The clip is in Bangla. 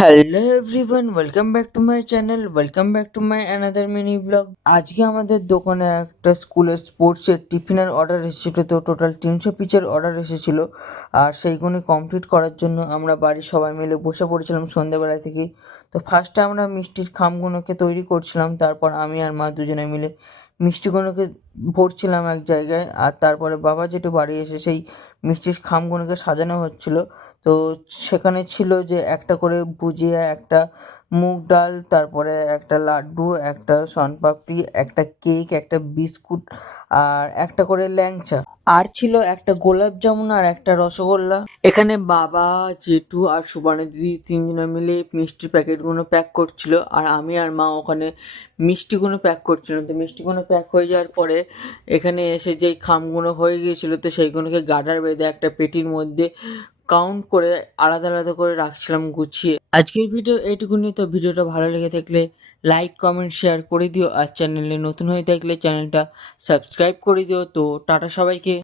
Hello everyone, welcome back to my channel, welcome back to my another mini blog. আজকে আমাদের দোকানে একটা স্কুলের স্পোর্টসের টিফিনের অর্ডার এসেছিল। তো টোটাল 300 পিসের অর্ডার এসেছিল, আর সেইগুলি কমপ্লিট করার জন্য আমরা বাড়ির সবাই মিলে বসে পড়েছিলাম সন্ধ্যেবেলা থেকেই। তো ফার্স্টে আমরা মিষ্টির খামগুলোকে তৈরি করছিলাম, তারপর আমি আর মা দুজনে মিলে মিষ্টিগুলোকে ভরছিলাম এক জায়গায়, আর তারপরে বাবা যেটু বাড়ি এসে সেই মিষ্টির খামগুলোকে সাজানো হচ্ছিল। তো সেখানে ছিল যে একটা করে ভুজিয়া, একটা মুগ ডাল, তারপরে একটা লাড্ডু, একটা শনপাপড়ি, একটা কেক, একটা বিস্কুট, আর একটা করে ল্যাংচা, আর ছিল একটা গোলাপ জামুন আর একটা রসগোল্লা। এখানে বাবা, জেঠু আর সুবর্ণা দিদি তিনজনে মিলে মিষ্টির প্যাকেটগুলো প্যাক করছিল, আর আমি আর মা ওখানে মিষ্টিগুলো প্যাক করছিলাম। তো মিষ্টিগুলো প্যাক হয়ে যাওয়ার পরে এখানে এসে যেই খামগুলো হয়ে গিয়েছিলো, তো সেইগুলোকে গার্ডার বেঁধে একটা পেটির মধ্যে কাউন্ট করে আলাদা আলাদা করে রাখছিলাম গুছিয়ে। আজকের ভিডিও এইটুকুনি। তো ভিডিওটা ভালো লেগে থাকলে লাইক, কমেন্ট, শেয়ার করে দিও, আর চ্যানেলে নতুন হয়ে থাকলে চ্যানেলটা সাবস্ক্রাইব করে দিও। তো টাটা সবাইকে।